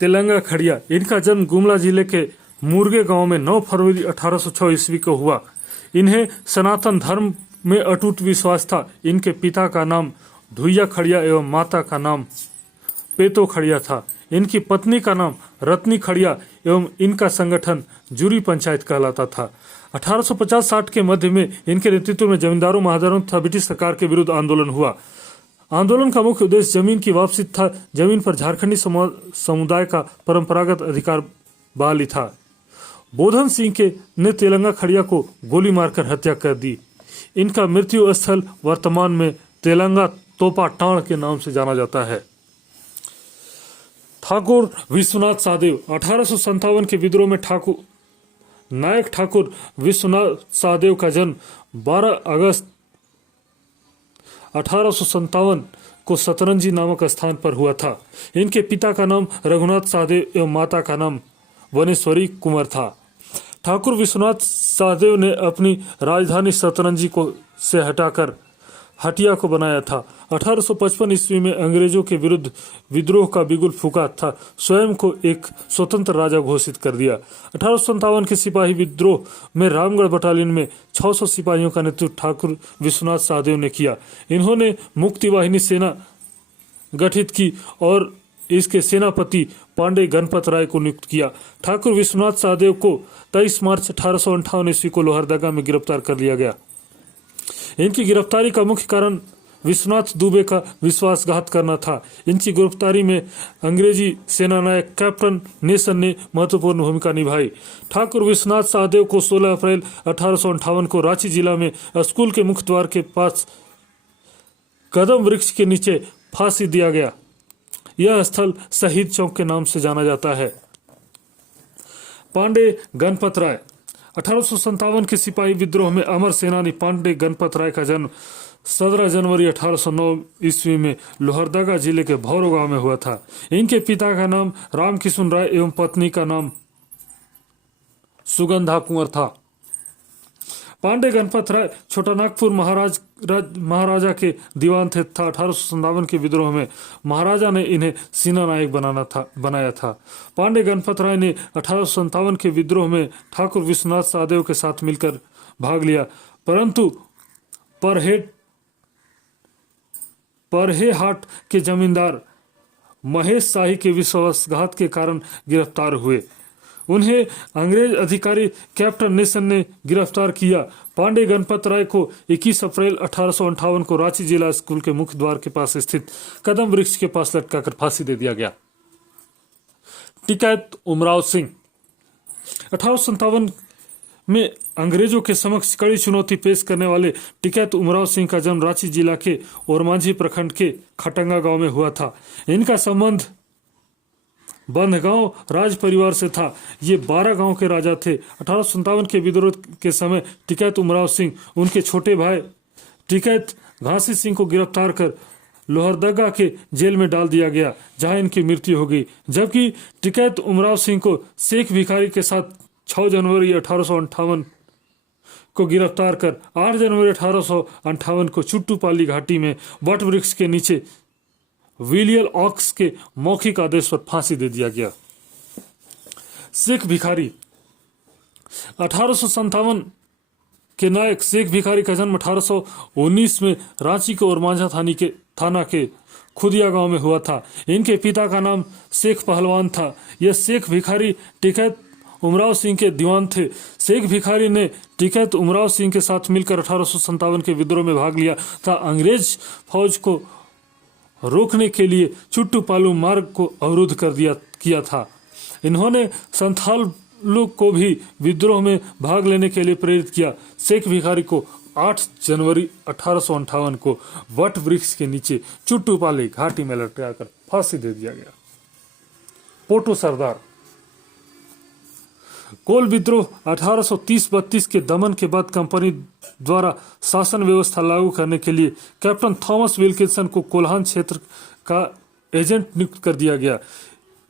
तेलंगा खड़िया, इनका जन्म गुमला जिले के मुर्गे गांव में 9 फरवरी 1806 ईस्वी को हुआ। इन्हें सनातन धर्म में अटूट विश्वास था। इनके पिता का नाम धुइया खड़िया एवं माता का नाम पेतो खड़िया था। इनकी पत्नी का नाम रत्नी खड़िया एवं इनका संगठन जूरी पंचायत कहलाता था। 1850-60 के मध्य में इनके नेतृत्व में जमींदारों, महाजनों तथा ब्रिटिश सरकार के विरुद्ध आंदोलन हुआ। आंदोलन का मुख्य उद्देश्य जमीन की वापसी था। जमीन पर झारखंडी समुदाय का परंपरागत अधिकार बहाली था। बोधन सिंह के ने तेलंगा खड़िया को गोली मारकर हत्या कर दी। इनका मृत्यु स्थल वर्तमान में तेलंगा तोपा टाण के नाम से जाना जाता है। ठाकुर विश्वनाथ सहदेव 1857 के विद्रोह में नायक ठाकुर विश्वनाथ सहदेव का जन्म 12 अगस्त 1857 को सतरंजी नामक स्थान पर हुआ था। इनके पिता का नाम रघुनाथ सहदेव एवं माता का नाम वनेश्वरी कुंवर था। ठाकुर विश्वनाथ सहदेव ने अपनी राजधानी सतरंजी को से हटाकर हटिया को बनाया था। 1855 ईस्वी में अंग्रेजों के विरुद्ध विद्रोह का बिगुल फूका था। स्वयं को एक स्वतंत्र राजा घोषित कर दिया। 1857 के सिपाही विद्रोह में रामगढ़ बटालियन में 600 सिपाहियों का नेतृत्व ठाकुर विश्वनाथ सहदेव ने किया। इन्होंने मुक्ति वाहिनी सेना गठित की और इसके सेनापति पांडे गणपत राय को नियुक्त किया। ठाकुर विश्वनाथ सहदेव को 23 मार्च 1858 ईस्वी को लोहरदगा में गिरफ्तार कर लिया गया। इनकी गिरफ्तारी का मुख्य कारण विश्वनाथ दुबे का विश्वासघात करना था। इनकी गिरफ्तारी में अंग्रेजी सेना नायक कैप्टन नेसन ने महत्वपूर्ण भूमिका निभाई। ठाकुर विश्वनाथ सहदेव को 16 अप्रैल 1858 को रांची जिला में स्कूल के मुख्य द्वार के पास कदम वृक्ष के नीचे फांसी दिया गया। यह स्थल शहीद चौक के नाम से जाना जाता है। पांडे गणपत राय 1857 के सिपाही विद्रोह में अमर सेनानी पांडे गणपत राय का जन्म 17 जनवरी 1809 ईस्वी में लोहरदगा जिले के भौरो गांव में हुआ था। इनके पिता का नाम रामकिशन राय एवं पत्नी का नाम सुगंधा कुंवर था। पांडे गणपत राय छोटानागपुर महाराजा के दीवान थे था। 1857 के विद्रोह में महाराजा ने इन्हें सेना नायक बनाया था। पांडे गणपत राय ने 1857 के विद्रोह में ठाकुर विश्वनाथ सहदेव के साथ मिलकर भाग लिया, परंतु परहेहाट के जमींदार महेश शाही के विश्वासघात के कारण गिरफ्तार हुए। उन्हें अंग्रेज अधिकारी कैप्टन नेसन ने गिरफ्तार किया। पांडे गणपत राय को 21 अप्रैल 1858 को रांची जिला स्कूल के मुख्य द्वार के पास स्थित कदम वृक्ष के पास लटकाकर फांसी दे दिया गया। टिकैत उमराव सिंह 1857 में अंग्रेजों के समक्ष कड़ी चुनौती पेश करने वाले टिकैत उमराव सिंह का जन्म रांची जिला के ओरमांझी प्रखंड के खटंगा गांव में हुआ था। इनका संबंध बंधगांव राज परिवार से था। ये 12 गांव के राजा थे। 1857 के विद्रोह के समय टिकैत उमराव सिंह उनके छोटे भाई टिकैत घासी सिंह को गिरफ्तार कर लोहरदगा के जेल में डाल दिया गया, जहां इनकी मृत्यु हो गई। जबकि टिकैत उमराव सिंह को शेख भिखारी के साथ 6 जनवरी 1858 को गिरफ्तार कर 8 जनवरी 1858 को चुट्टूपाली घाटी में वट वृक्ष के नीचे विलियम ऑक्स के मौखिक आदेश पर फांसी दे दिया गया। शेख भिखारी 1857 के नायक शेख भिखारी का जन्म 1819 में रांची के ओरमांझा थाना के खुदिया गांव में हुआ था। इनके पिता का नाम शेख पहलवान था। यह शेख भिखारी टिकैत उमराव सिंह के दीवान थे। शेख भिखारी ने टिकैत उमराव सिंह के साथ मिलकर 1857 के विद्रोह में भाग लिया था। अंग्रेज फौज को रोकने के लिए चुट्टूपालू मार्ग को अवरुद्ध किया था। इन्होंने संथालों को भी विद्रोह में भाग लेने के लिए प्रेरित किया। शेख भिखारी को 8 जनवरी 1858 को वट वृक्ष के नीचे चुट्टूपाली घाटी में लटकाकर फांसी दे दिया गया। पोटो सरदार कोल विद्रोह 1830-32 के दमन के बाद कंपनी द्वारा शासन व्यवस्था लागू करने के लिए कैप्टन थॉमस विल्किंसन को कोल्हान क्षेत्र का एजेंट नियुक्त कर दिया गया।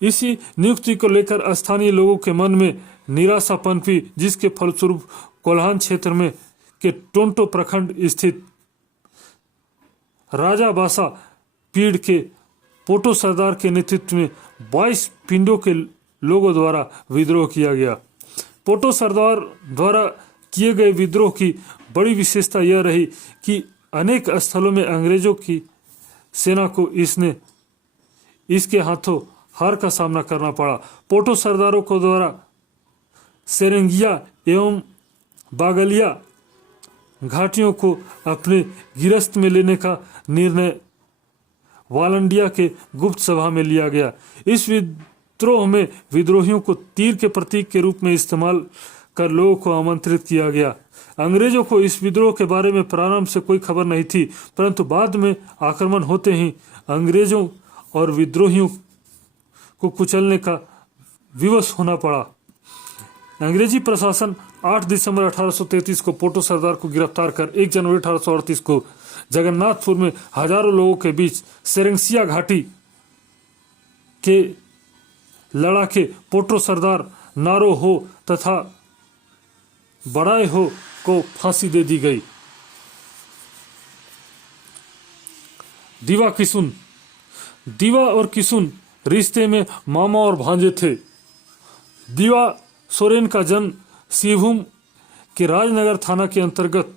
इसी नियुक्ति को लेकर स्थानीय लोगों के मन में निराशा पनपी, जिसके फलस्वरूप कोल्हान क्षेत्र में के टोंटो प्रखंड स्थित राजा बासा पीड़ के पोटो सरदार के नेतृत्व में 22 पिंडों के लोगों द्वारा विद्रोह किया गया। पोटो सरदार द्वारा किए गए विद्रोह की बड़ी विशेषता यह रही कि अनेक स्थलों में अंग्रेजों की सेना को इसके हाथों हार का सामना करना पड़ा। पोटो सरदारों को द्वारा सेरेंगिया एवं बागलिया घाटियों को अपने गिरफ्त में लेने का निर्णय वालंडिया के गुप्त सभा में लिया गया। इस विद्रोह में विद्रोहियों को तीर के प्रतीक के रूप में इस्तेमाल कर लोगों को आमंत्रित किया गया। अंग्रेजों को इस विद्रोह के बारे में प्रारंभ से कोई खबर नहीं थी, परंतु बाद में आक्रमण होते ही अंग्रेजों और विद्रोहियों को कुचलने का विवश होना पड़ा। अंग्रेजी प्रशासन 8 दिसंबर 1833 को पोटो सरदार को गिरफ्तार कर 1 जनवरी 1838 को जगन्नाथपुर में हजारों लोगों के बीच सेरेंसिया घाटी के लड़ाके पोटो सरदार नारो हो तथा बड़ाई हो को फांसी दे दी गई। दीवा किशुन। दीवा और किशुन रिश्ते में मामा और भांजे थे। दीवा सोरेन का जन्म सिंहभूम के राजनगर थाना के अंतर्गत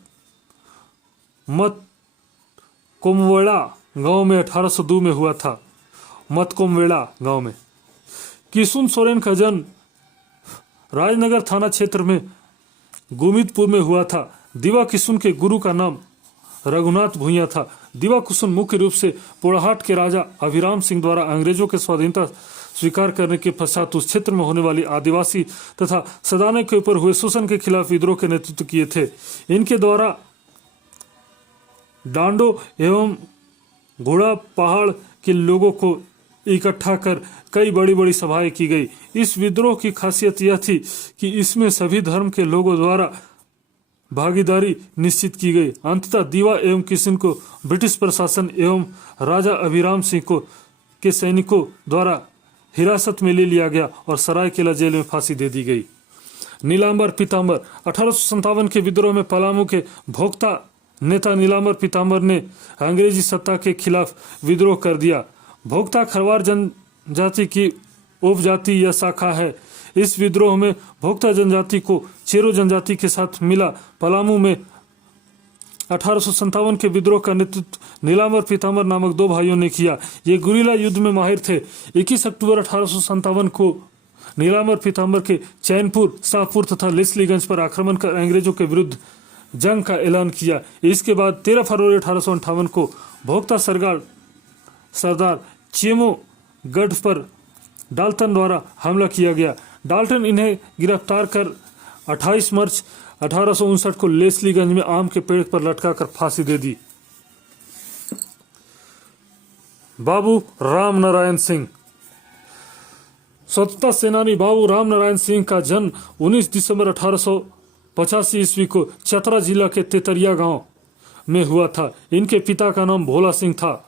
मतकोमवेड़ा गांव में 1802 में हुआ था। मतकोमवेड़ा गांव में। किशुन सोरेन का जन्म राजनगर थाना क्षेत्र में गुमितपुर में हुआ था। दीवा किशुन के गुरु का नाम रघुनाथ भूइया था। दीवा किशुन मुख्य रूप से पोड़ाहाट के राजा अभिराम सिंह द्वारा अंग्रेजों के स्वाधीनता स्वीकार करने के पश्चात उस क्षेत्र में होने वाली आदिवासी तथा सदाने के ऊपर हुए शोषण के खिलाफ विद्रोह के नेतृत्व किए थे। इनके द्वारा डांडो एवं घोड़ा पहाड़ के लोगों को इकट्ठा कर कई बड़ी बड़ी सभाएं की गई। इस विद्रोह की खासियत यह थी कि इसमें सभी धर्म के लोगों द्वारा भागीदारी निश्चित की गई। अंततः दीवा एवं किशुन को ब्रिटिश प्रशासन एवं राजा अभिराम सिंह के सैनिकों द्वारा हिरासत में ले लिया गया और सरायकेला जेल में फांसी दे दी गई। नीलांबर पीताम्बर। 1857 के विद्रोह में पलामू के भोक्ता नेता नीलांबर पीताम्बर ने अंग्रेजी सत्ता के खिलाफ विद्रोह कर दिया। भोक्ता खरवार जनजाति की उपजाति या शाखा है। इस विद्रोह में भोक्ता जनजाति को चेरो जनजाति के साथ मिला। पलामू में 1857 के विद्रोह का नेतृत्व नीलांबर पीताम्बर नामक 2 भाइयों ने किया। ये गुरिल्ला युद्ध में माहिर थे। 21 अक्टूबर 1857 को नीलांबर पीताम्बर के चैनपुर, शाहपुर तथा लेस्लीगंज पर आक्रमण कर अंग्रेजों के विरुद्ध जंग का ऐलान किया। इसके बाद 13 फरवरी 1858 को भोक्ता सरदार चेमो गढ़ पर डाल्टन द्वारा हमला किया गया। डाल्टन इन्हें गिरफ्तार कर 28 मार्च 1859 को लेस्लीगंज में आम के पेड़ पर लटकाकर फांसी दे दी। बाबू राम नारायण सिंह। स्वतंत्रता सेनानी बाबू राम नारायण सिंह का जन्म 19 दिसंबर 1885 ईस्वी को चतरा जिला के तेतरिया गांव में हुआ था। इनके पिता का नाम भोला सिंह था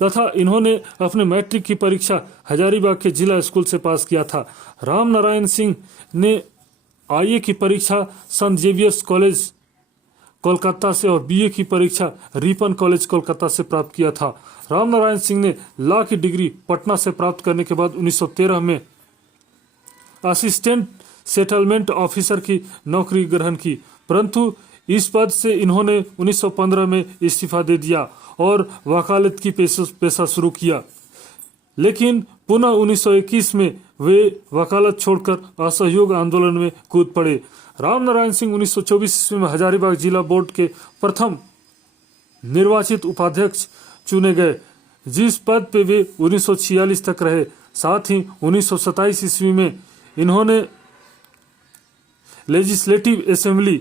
तथा इन्होंने अपने मैट्रिक की परीक्षा हजारीबाग के जिला स्कूल से पास किया था। राम नारायण सिंह ने आईए की परीक्षा संत जेवियर्स कॉलेज कोलकाता से और बीए की परीक्षा रिपन कॉलेज कोलकाता से प्राप्त किया था। राम नारायण सिंह ने लॉ की डिग्री पटना से प्राप्त करने के बाद 1913 में असिस्टेंट सेटलमेंट ऑफिसर की नौकरी ग्रहण की, परंतु इस पद से इन्होंने 1915 में इस्तीफा दे दिया और वकालत की पेशा शुरू किया। लेकिन पुनः 1921 में वे वकालत छोड़कर असहयोग आंदोलन में कूद पड़े। राम नारायण सिंह 1924 ईस्वी में हजारीबाग जिला बोर्ड के प्रथम निर्वाचित उपाध्यक्ष चुने गए, जिस पद पे वे 1946 तक रहे। साथ ही 1927 ईस्वी में इन्होंने लेजिस्लेटिव असेंबली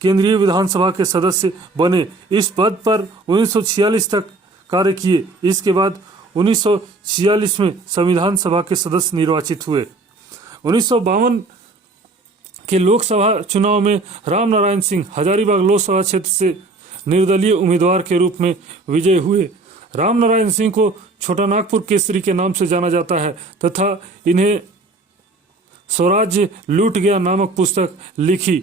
केंद्रीय विधानसभा के सदस्य बने। इस पद पर 1946 तक कार्य किए। इसके बाद 1946 में संविधान सभा के सदस्य निर्वाचित हुए। 1952 के लोकसभा चुनाव में राम नारायण सिंह हजारीबाग लोकसभा क्षेत्र से निर्दलीय उम्मीदवार के रूप में विजयी हुए। राम नारायण सिंह को छोटा नागपुर केसरी के नाम से जाना जाता है तथा इन्हें स्वराज्य लूट गया नामक पुस्तक लिखी।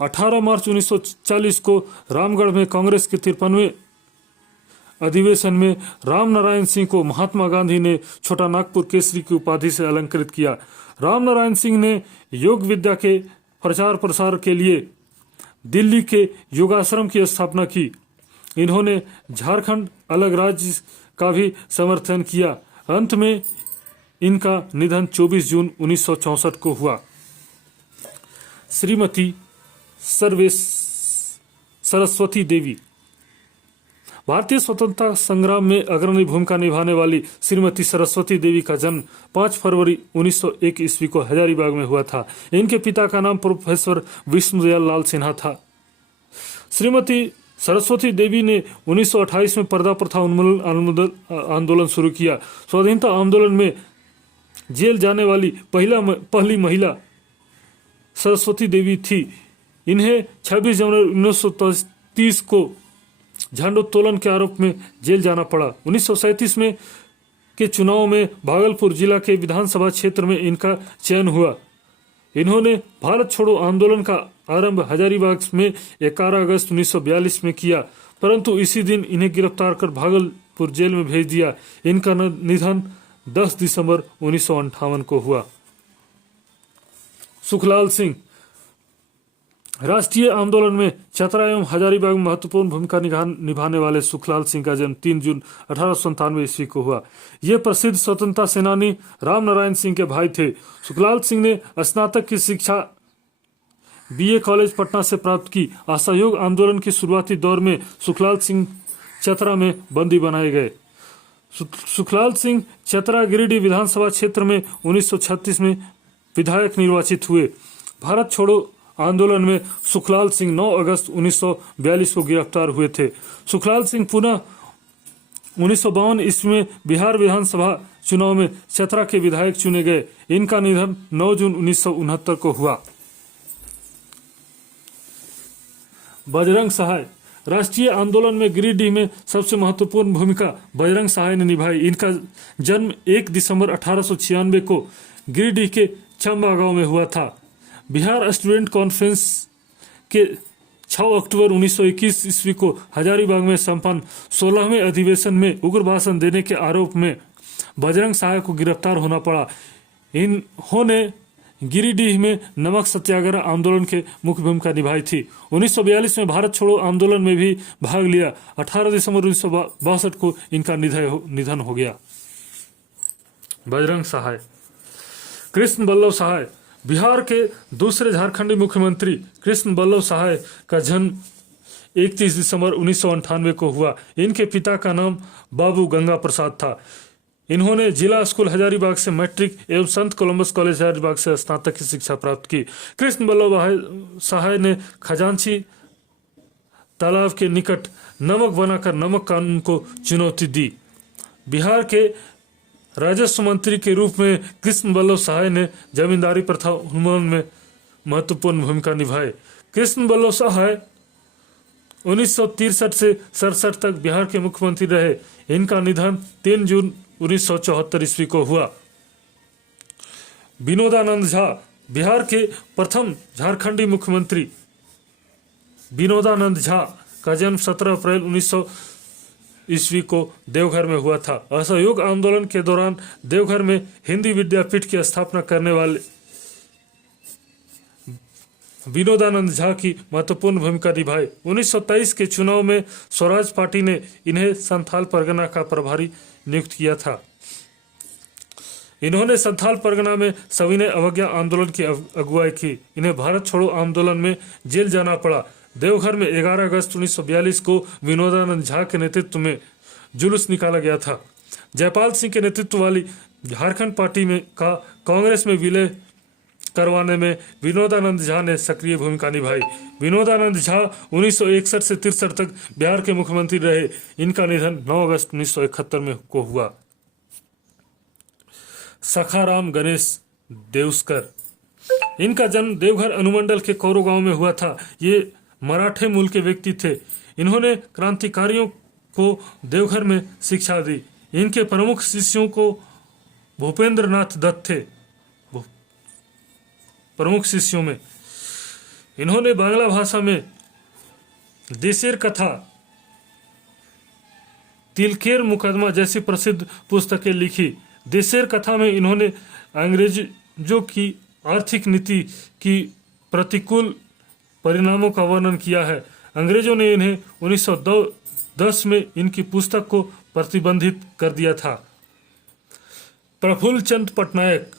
18 मार्च 1940 को रामगढ़ में कांग्रेस के 53वें अधिवेशन में रामनारायण सिंह को महात्मा गांधी ने छोटा नागपुर केसरी की उपाधि से अलंकृत किया। रामनारायण सिंह ने योग विद्या के प्रचार प्रसार के लिए दिल्ली के योगाश्रम की स्थापना की। इन्होंने झारखंड अलग राज्य का भी समर्थन किया। अंत में इनका निधन 24 जून 1964 को हुआ। श्रीमती सरस्वती देवी भारतीय स्वतंत्रता संग्राम में अग्रणी भूमिका निभाने वाली श्रीमती सरस्वती देवी का जन्म 5 फरवरी 1901 ईस्वी को हजारीबाग में हुआ था। इनके पिता का नाम प्रोफेसर विष्णुदयाल लाल सिन्हा था। श्रीमती सरस्वती देवी ने 1928 में पर्दा प्रथा उन्मूलन आंदोलन शुरू किया। स्वाधीनता आंदोलन में जेल जाने वाली पहली महिला सरस्वती देवी थी। इन्हें 26 जनवरी 1930 को झंडोत्तोलन के आरोप में जेल जाना पड़ा। 1937 में के चुनाव में भागलपुर जिला के विधानसभा क्षेत्र में इनका चयन हुआ। इन्होंने भारत छोड़ो आंदोलन का आरंभ हजारीबाग में 11 अगस्त 1942 में किया, परंतु इसी दिन इन्हें गिरफ्तार कर भागलपुर जेल में भेज दिया। इनका निधन 10 दिसंबर 1958 को हुआ। सुखलाल सिंह राष्ट्रीय आंदोलन में चतरा एवं हजारीबाग में महत्वपूर्ण भूमिका निभाने वाले सुखलाल सिंह का जन्म 3 जून 1897 ईस्वी को हुआ। ये प्रसिद्ध स्वतंत्रता सेनानी रामनारायण सिंह के भाई थे। सुखलाल सिंह ने स्नातक की शिक्षा बीए कॉलेज पटना से प्राप्त की। असहयोग आंदोलन के शुरुआती दौर में सुखलाल सिंह चतरा में बंदी बनाए गए। सुखलाल सिंह चतरा गिरिडीह विधानसभा क्षेत्र में 1936 में विधायक निर्वाचित हुए। भारत छोड़ो आंदोलन में सुखलाल सिंह 9 अगस्त 1942 को गिरफ्तार हुए थे। सुखलाल सिंह पुनः 1952 ईस्वी में बिहार विधानसभा चुनाव में चतरा के विधायक चुने गए। इनका निधन 9 जून 1969 को हुआ। बजरंग सहाय राष्ट्रीय आंदोलन में गिरिडीह में सबसे महत्वपूर्ण भूमिका बजरंग सहाय ने निभाई। इनका जन्म 1 दिसंबर 1896 को गिरिडीह के चंबा गांव में हुआ था। बिहार स्टूडेंट कॉन्फ्रेंस के 6 अक्टूबर 1921 ईस्वी को हजारीबाग में संपन्न 16वें अधिवेशन में उग्र भाषण देने के आरोप में बजरंग सहाय को गिरफ्तार होना पड़ा। इन्होंने गिरिडीह में नमक सत्याग्रह आंदोलन के मुख्य भूमिका निभाई थी। 1942 में भारत छोड़ो आंदोलन में भी भाग लिया। 18 दिसंबर 1962 को इनका निधन हो गया। बजरंग सहाय कृष्ण बल्लभ सहाय बिहार के दूसरे झारखंडी मुख्यमंत्री कृष्ण बल्लभ सहाय का जन्म 31 दिसंबर 1998 को हुआ। इनके पिता का नाम बाबू गंगा प्रसाद था। इन्होंने जिला स्कूल हजारीबाग से मैट्रिक एवं संत कोलंबस कॉलेज हजारीबाग से स्नातक की शिक्षा प्राप्त की। कृष्ण बल्लभ सहाय ने खजांची तालाब के निकट नमक बनाकर नमक कानून को चुनौती दी। बिहार के राजस्व मंत्री के रूप में कृष्ण बल्लभ सहाय ने जमींदारी प्रथा उन्मूलन में महत्वपूर्ण भूमिका निभाई। कृष्ण बल्लभ सहाय 1963 से 67 तक बिहार के मुख्यमंत्री रहे। इनका निधन 3 जून 1974 ईस्वी को हुआ। विनोदानंद झा बिहार के प्रथम झारखंडी मुख्यमंत्री विनोदानंद झा का जन्म 17 अप्रैल 1900 ईस्वी को देवघर में हुआ था। असहयोग आंदोलन के दौरान देवघर में हिंदी विद्यापीठ की स्थापना करने वाले विनोदानंद झा की महत्वपूर्ण भूमिका निभाई। 1923 के चुनाव में स्वराज पार्टी ने इन्हें संथाल परगना का प्रभारी नियुक्त किया था। इन्होंने संथाल परगना में सविनय अवज्ञा आंदोलन की अगुवाई की। इन्हें भारत छोड़ो आंदोलन में जेल जाना पड़ा। देवघर में 11 अगस्त 1942 को विनोदानंद झा के नेतृत्व में जुलूस निकाला गया था। जयपाल सिंह के नेतृत्व वाली झारखंड पार्टी में का कांग्रेस में विलय करवाने में विनोदानंद झा ने सक्रिय भूमिका निभाई। विनोदानंद झा 1961 से 63 तक बिहार के मुख्यमंत्री रहे। इनका निधन 9 अगस्त 1971 में को हुआ। सखाराम गणेश देउस्कर इनका जन्म देवघर अनुमंडल के कौरो गांव में हुआ था। ये मराठे मूल के व्यक्ति थे। इन्होंने क्रांतिकारियों को देवघर में शिक्षा दी। इनके प्रमुख शिष्यों को भूपेंद्र नाथ दत्त थे। प्रमुख शिष्यों में इन्होंने बांग्ला भाषा में देशेर कथा तिलकेर मुकदमा जैसी प्रसिद्ध पुस्तकें लिखी। देशेर कथा में इन्होंने अंग्रेजों की आर्थिक नीति की प्रतिकूल परिणामों का वर्णन किया है। अंग्रेजों ने इन्हें 1910 में इनकी पुस्तक को प्रतिबंधित कर दिया था। प्रफुल्ल चंद पटनायक,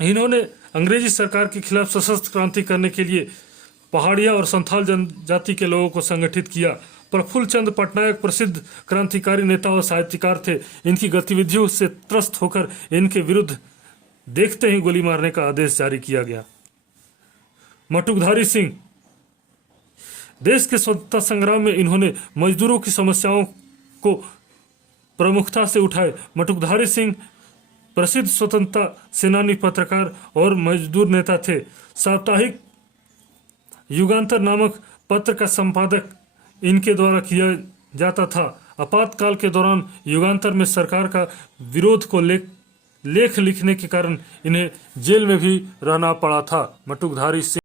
इन्होंने अंग्रेजी सरकार के खिलाफ सशस्त्र क्रांति करने के लिए पहाड़िया और संथाल जनजाति के लोगों को संगठित किया। प्रफुल्ल चंद पटनायक प्रसिद्ध क्रांतिकारी नेता और साहित्यकार थे। इनकी गतिविधियों से त्रस्त होकर इनके विरुद्ध देखते ही गोली मारने का आदेश जारी किया गया। मटुकधारी सिंह, देश के स्वतंत्रता संग्राम में इन्होंने मजदूरों की समस्याओं को प्रमुखता से उठाए। मटुकधारी सिंह प्रसिद्ध स्वतंत्रता सेनानी, पत्रकार और मजदूर नेता थे। साप्ताहिक युगांतर नामक पत्र का संपादक इनके द्वारा किया जाता था। आपातकाल के दौरान युगांतर में सरकार का विरोध को लेख लिखने के कारण इन्हें जेल में भी रहना पड़ा था। मटुकधारी सिंह